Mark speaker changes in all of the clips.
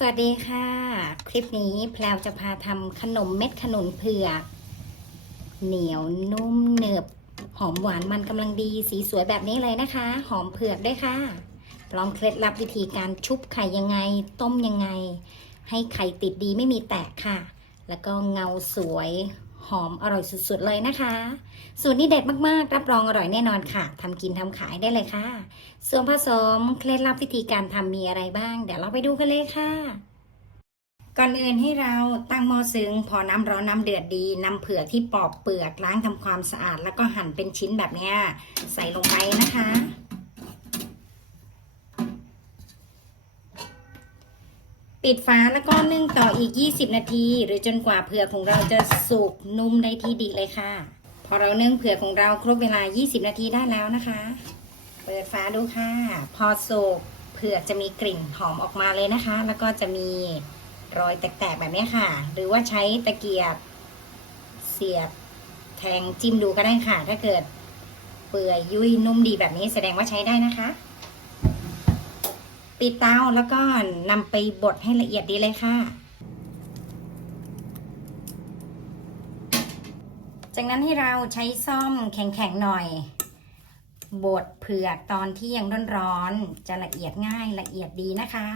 Speaker 1: สวัสดีค่ะ คลิปนี้แพลวจะพาทำขนมเม็ดขนุนเผือก เหนียวนุ่มเนืบหอมหวานมันกำลังดีสีสวยแบบนี้เลยนะคะ หอมเผือกด้วยค่ะพร้อมเคล็ดลับวิธีการชุบไข่ยังไง ต้มยังไง ให้ไข่ติดดีไม่มีแตกค่ะ แล้วก็เงาสวย หอมอร่อยสุดๆเลยนะคะ สูตรนี้เด็ดมากๆ รับรองอร่อยแน่นอนค่ะทำกินทำขายได้เลยค่ะ ส่วนผสมเคล็ดลับวิธีการทำมีอะไรบ้าง เดี๋ยวเราไปดูกันเลยค่ะ ก่อนอื่นให้เราตั้งหม้อซึ้งพอน้ำร้อนน้ำเดือดดีนำเผือกที่ปอกเปลือกล้างทำความสะอาด แล้วก็หั่นเป็นชิ้นแบบนี้ใส่ลงไปนะคะ ปิดฝาแล้วก็นึ่งต่ออีก 20 นาที หรือจนกว่าเผือกของเราจะสุกนุ่มได้ที่ดีเลยค่ะ พอเรานึ่งเผือกของเราครบเวลา 20 นาทีได้แล้วนะคะ เปิดฝาดูค่ะ พอสุกเผือกจะมีกลิ่นหอมออกมาเลยนะคะ แล้วก็จะมีรอยแตกๆแบบนี้ค่ะ หรือว่าใช้ตะเกียบเสียบแทงจิ้มดูก็ได้ค่ะ ถ้าเกิดเปื่อยยุ่ยนุ่มดีแบบนี้แสดงว่าใช้ได้นะคะ ปิดเตาแล้วก็นำไปบดให้ละเอียดดีเลยค่ะ จากนั้นให้เราใช้ซ่อมแข็งๆหน่อย บดเผือกตอนที่ยังร้อนๆจะละเอียดง่ายละเอียดดีนะคะ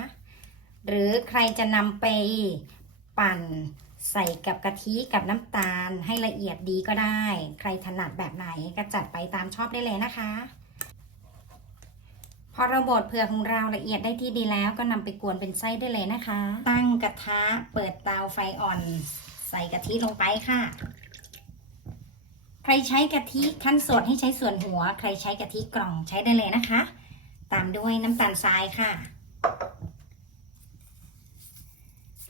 Speaker 1: หรือใครจะนำไปปั่นใส่กับกะทิกับน้ำตาลให้ละเอียดดีก็ได้ ใครถนัดแบบไหนก็จัดไปตามชอบได้เลยนะคะ อเราบดเผือกของเราละเอียดได้ที่ดีแล้วก็นำไปกวนเป็นไส้ได้เลยนะคะ ตั้งกระทะเปิดเตาไฟอ่อน ใส่กะทิลงไปค่ะ ใครใช้กะทิขั้นสดให้ใช้ส่วนหัว ใครใช้กะทิกล่องใช้ได้เลยนะคะ ตามด้วยน้ำตาลทรายค่ะ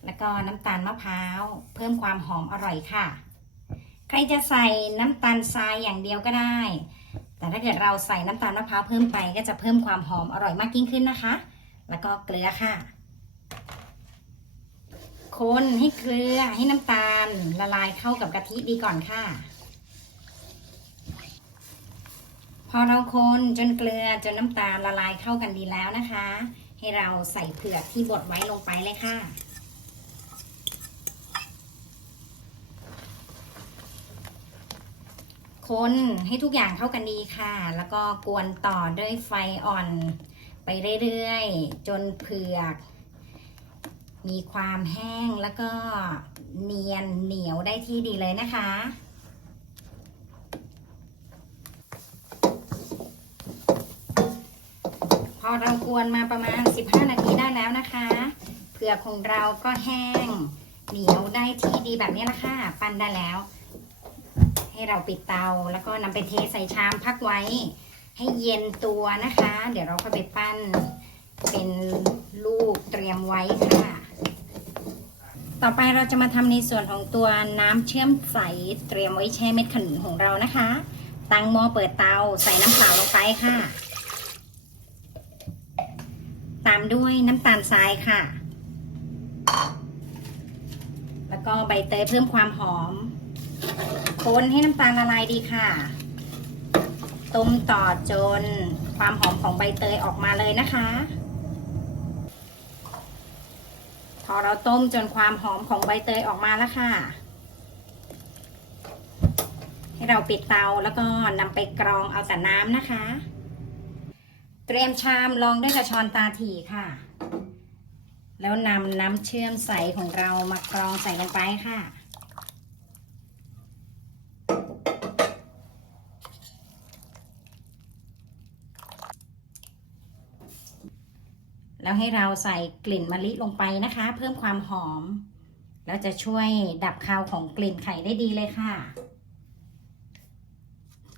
Speaker 1: แล้วก็น้ำตาลมะพร้าว เพิ่มความหอมอร่อยค่ะ ใครจะใส่น้ำตาลทรายอย่างเดียวก็ได้ แต่ถ้าเกิดเราใส่น้ำตาลมะพร้าวเพิ่มไปก็จะเพิ่มความหอมอร่อยมากยิ่งขึ้นนะคะ แล้วก็เกลือค่ะ คนให้เกลือให้น้ำตาลละลายเข้ากับกะทิดีก่อนค่ะ พอเราคนจนเกลือจนน้ำตาลละลายเข้ากันดีแล้วนะคะ ให้เราใส่เผือกที่บดไว้ลงไปเลยค่ะ คนให้ทุกอย่างเข้ากันดีค่ะ แล้วก็กวนต่อด้วยไฟอ่อนไปเรื่อยๆ จนเผือก มีความแห้งแล้วก็เนียนเหนียวได้ที่ดีเลยนะคะพอเรากวนมาประมาณ 15 นาทีได้แล้วนะคะ เผือกของเราก็แห้ง เหนียวได้ที่ดีแบบนี้ละค่ะ ปั้นได้แล้ว ให้เราปิดเตา แล้วก็นำไปเทใส่ชามพักไว้ ให้เย็นตัวนะคะ เดี๋ยวเราค่อยไปปั้นเป็นลูกเตรียมไว้ค่ะ ต่อไปเราจะมาทำในส่วนของตัวน้ำเชื่อมใสเตรียมไว้แช่เม็ดขนุนของเรานะคะ ตั้งหม้อเปิดเตาใส่น้ำเปล่าลงไปค่ะ ตามด้วยน้ำตาลทรายค่ะ แล้วก็ใบเตยเพิ่มความหอม คนให้น้ำตาลละลายดีค่ะ ต้มต่อจนความหอมของใบเตยออกมาเลยนะคะ พอเราต้มจนความหอมของใบเตยออกมาแล้วค่ะ ให้เราปิดเตาแล้วก็นำไปกรองเอาแต่น้ำนะคะ เตรียมชามรองด้วยกระชอนตาถี่ค่ะ แล้วนำน้ำเชื่อมใสของเรามากรองใส่ลงไปค่ะ แล้วให้เราใส่กลิ่นมะลิลงไปนะคะ เพิ่มความหอม แล้วจะช่วยดับคาวของกลิ่นไข่ได้ดีเลยค่ะ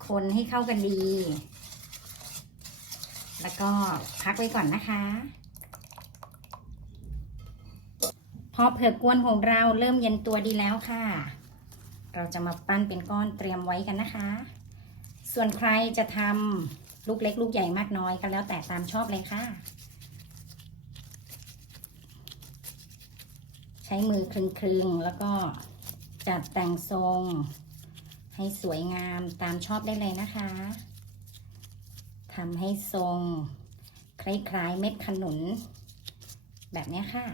Speaker 1: คนให้เข้ากันดี แล้วก็พักไว้ก่อนนะคะ พอเผือกกวนของเราเริ่มเย็นตัวดีแล้วค่ะ เราจะมาปั้นเป็นก้อนเตรียมไว้กันนะคะ ส่วนใครจะทำลูกเล็กลูกใหญ่มากน้อยก็แล้วแต่ตามชอบเลยค่ะ ช้มือคลึงๆ แล้วก็จัดแต่งทรง ให้สวยงามตามชอบได้เลยนะคะทำให้ทรง คล้ายๆ เม็ดขนุน แบบนี้ค่ะ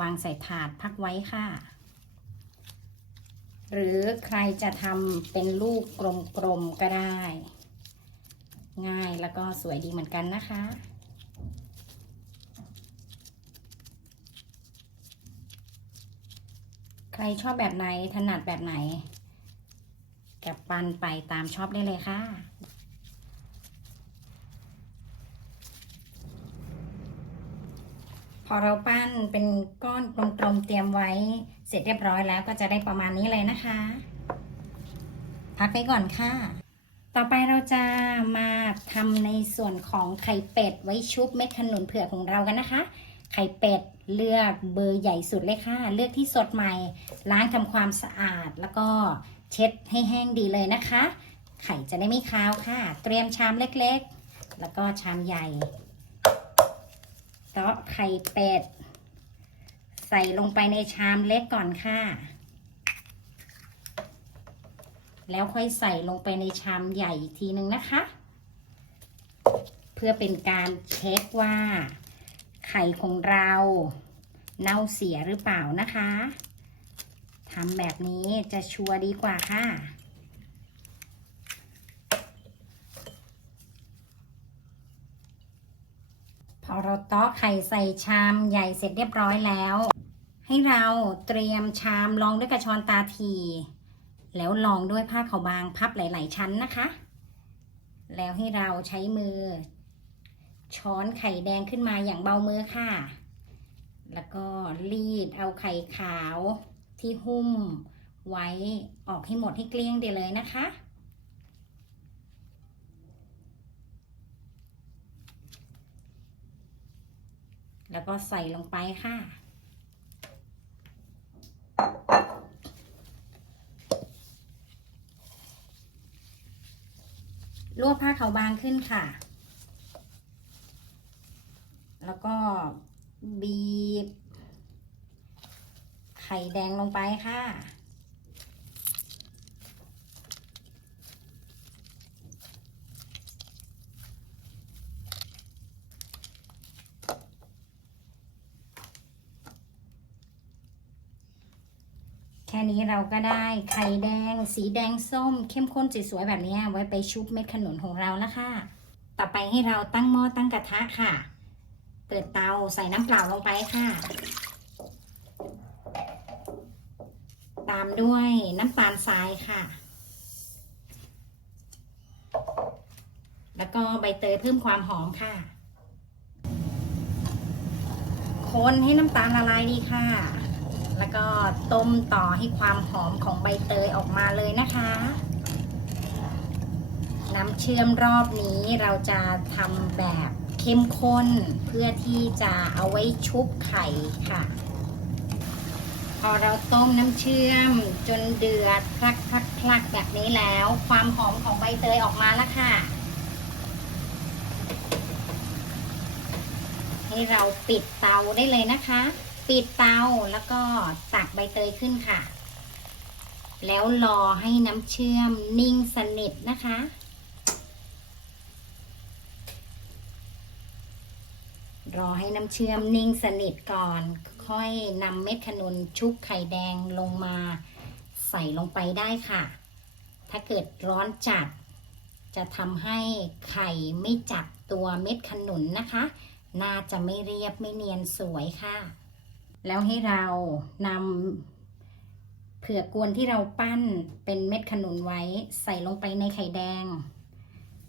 Speaker 1: วางใส่ถาดพักไว้ค่ะ หรือใครจะทำเป็นลูกกลมๆก็ได้ ง่ายแล้วก็สวยดีเหมือนกันนะคะ ใครชอบแบบไหนถนัดแบบไหนกับปันไปตามชอบได้เลยค่ะ พอเราปั้นเป็นก้อนกลมๆเตรียมไว้เสร็จเรียบร้อยแล้วก็จะได้ประมาณนี้เลยนะคะ พักไปก่อนค่ะ ต่อไปเราจะมาทำในส่วนของไข่เป็ดไว้ชุบเม็ดขนุนเผือกของเรากันนะคะ ไข่เป็ด เลือกเบอร์ใหญ่สุดเลยค่ะ เลือกที่สดใหม่ ล้างทำความสะอาด แล้วก็เช็ดให้แห้งดีเลยนะคะ ไข่จะได้ไม่คาวค่ะ เตรียมชามเล็กๆ แล้วก็ชามใหญ่เตาะไข่เป็ด ใส่ลงไปในชามเล็กก่อนค่ะ แล้วค่อยใส่ลงไปในชามใหญ่อีกทีนึงนะคะ เพื่อเป็นการเช็คว่า ข่ของเราเน่าเสียหรือเปล่านะคะทำแบบนี้จะชัวร์ดีกว่าค่ะพอเราตอกไข่ใส่ชามใหญ่เสร็จเรียบร้อยแล้ว ให้เราเตรียมชามรองด้วยกระชอนตาที แล้วรองด้วยผ้าขาวบางพับหลาย ๆ ชั้นนะคะ แล้วให้เราใช้มือ ช้อนไข่แดงขึ้นมาอย่างเบามือค่ะ แล้วก็รีดเอาไข่ขาวที่หุ้มไว้ออกให้หมดให้เกลี้ยงเดียวเลยนะคะ แล้วก็ใส่ลงไปค่ะลวกผ้าขาวบางขึ้นค่ะ แล้วก็บีบ ไข่แดงลงไปค่ะ แค่นี้เราก็ได้ไข่แดง สีแดงส้ม เข้มข้นสวยๆแบบนี้ไว้ไปชุบเม็ดขนุนของเราแล้วค่ะ ต่อไปให้เราตั้งหม้อตั้งกระทะค่ะ เปิดเตาใส่น้ำเปล่าลงไปค่ะ ตามด้วยน้ำตาลทรายค่ะ แล้วก็ใบเตยเพิ่มความหอมค่ะ คนให้น้ำตาลละลายดีค่ะ แล้วก็ต้มต่อให้ความหอมของใบเตยออกมาเลยนะคะน้ำเชื่อมรอบนี้เราจะทำแบบ เข้มข้นเพื่อที่จะเอาไว้ชุบไข่ค่ะ พอเราต้มน้ำเชื่อมจนเดือดคลักคลักคลักแบบนี้แล้ว ความหอมของใบเตยออกมาแล้วค่ะ ให้เราปิดเตาได้เลยนะคะ ปิดเตาแล้วก็ตักใบเตยขึ้นค่ะ แล้วรอให้น้ำเชื่อมนิ่งสนิทนะคะ รอให้น้ำเชื่อมนิ่งสนิทก่อน ค่อยนำเม็ดขนุนชุบไข่แดงลงมา ใส่ลงไปได้ค่ะ ถ้าเกิดร้อนจัด จะทำให้ไข่ไม่จับตัวเม็ดขนุนนะคะ น่าจะไม่เรียบไม่เนียนสวยค่ะ แล้วให้เรานำเผือกกวนที่เราปั้นเป็นเม็ดขนุนไว้ใส่ลงไปในไข่แดง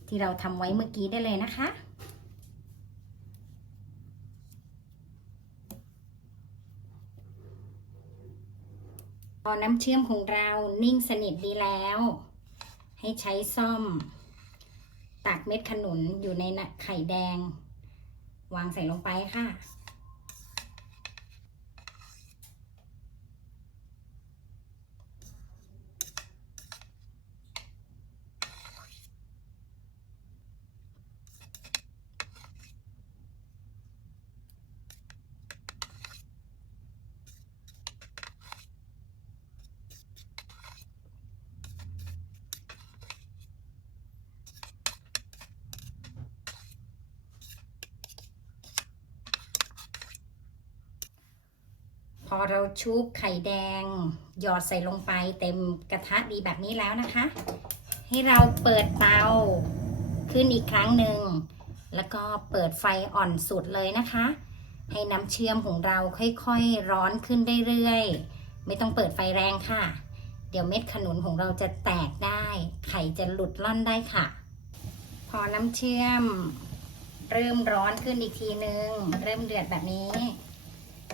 Speaker 1: ที่เราทำไว้เมื่อกี้ได้เลยนะคะ อน้ำเชื่อมของเรานิ่งสนิทดีแล้ว ให้ใช้ซ่อม ตักเม็ดขนุนอยู่ในน่ะไข่แดง วางใส่ลงไปค่ะ อเราชุบไข่แดง หยอดใส่ลงไปเต็มกระทะดีแบบนี้แล้วนะคะ ให้เราเปิดเตาขึ้นอีกครั้งหนึ่ง แล้วก็เปิดไฟอ่อนสุดเลยนะคะ ให้น้ำเชื่อมของเราค่อยๆร้อนขึ้นเรื่อยๆ ไม่ต้องเปิดไฟแรงค่ะ เดี๋ยวเม็ดขนุนของเราจะแตกได้ ไข่จะหลุดล่อนได้ค่ะ พอน้ำเชื่อม เริ่มร้อนขึ้นอีกทีนึง เริ่มเดือดแบบนี้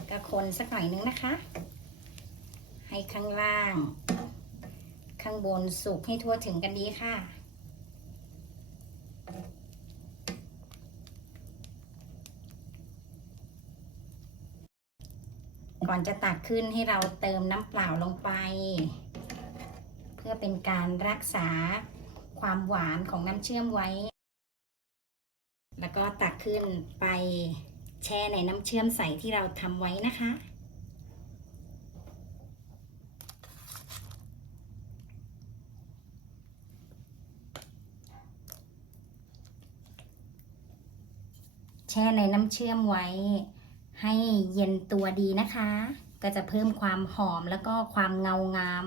Speaker 1: ก็คนสักหน่อยนึงนะคะ ให้ข้างล่าง ข้างบนสุกให้ทั่วถึงกันดีค่ะก่อนจะตักขึ้นให้เราเติมน้ำเปล่าลงไป เพื่อเป็นการรักษาความหวานของน้ำเชื่อมไว้ แล้วก็ตักขึ้นไป แช่ในน้ำเชื่อมใสที่เราทำไว้นะคะ แช่ในน้ำเชื่อมไว้ ให้เย็นตัวดีนะคะ ก็จะเพิ่มความหอมแล้วก็ความเงางาม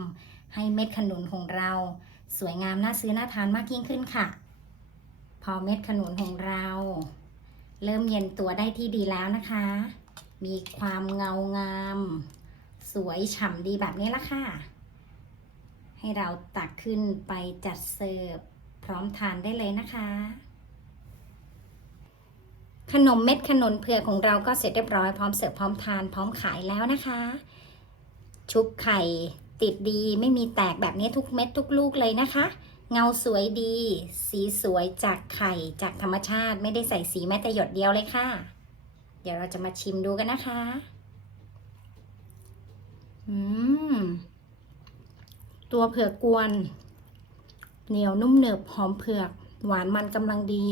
Speaker 1: ให้เม็ดขนุนของเรา สวยงามน่าซื้อน่าทานมากยิ่งขึ้นค่ะ พอเม็ดขนุนของเรา เริ่มเย็นตัวได้ที่ดีแล้วนะคะ มีความเงางาม สวยฉ่ำดีแบบนี้ละค่ะ ให้เราตักขึ้นไปจัดเสิร์ฟพร้อมทานได้เลยนะคะ ขนมเม็ดขนุนเผือกของเราก็เสร็จเรียบร้อยพร้อมเสิร์ฟพร้อมทานพร้อมขายแล้วนะคะ ชุบไข่ติดดีไม่มีแตกแบบนี้ทุกเม็ดทุกลูกเลยนะคะ เงาสวยดี สีสวยจากไข่จากธรรมชาติไม่ได้ใส่สีแม้แต่หยดเดียวเลยค่ะ เดี๋ยวเราจะมาชิมดูกันนะคะ อืม ตัวเผือกกวน เหนียวนุ่มเนึบหอมเผือก หวานมันกำลังดี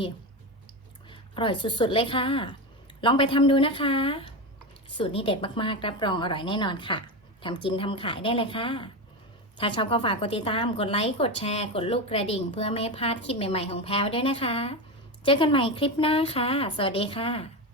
Speaker 1: อร่อยสุดๆเลยค่ะ ลองไปทำดูนะคะ สูตรนี้เด็ดมากๆ รับรองอร่อยแน่นอนค่ะทำกินทำขายได้เลยค่ะ ถ้าชอบก็ฝากกดติดตาม กดไลค์ กดแชร์ กดลูกกระดิ่ง เพื่อไม่พลาดคลิปใหม่ๆของแพลวด้วยนะคะ เจอกันใหม่คลิปหน้าค่ะ สวัสดีค่ะ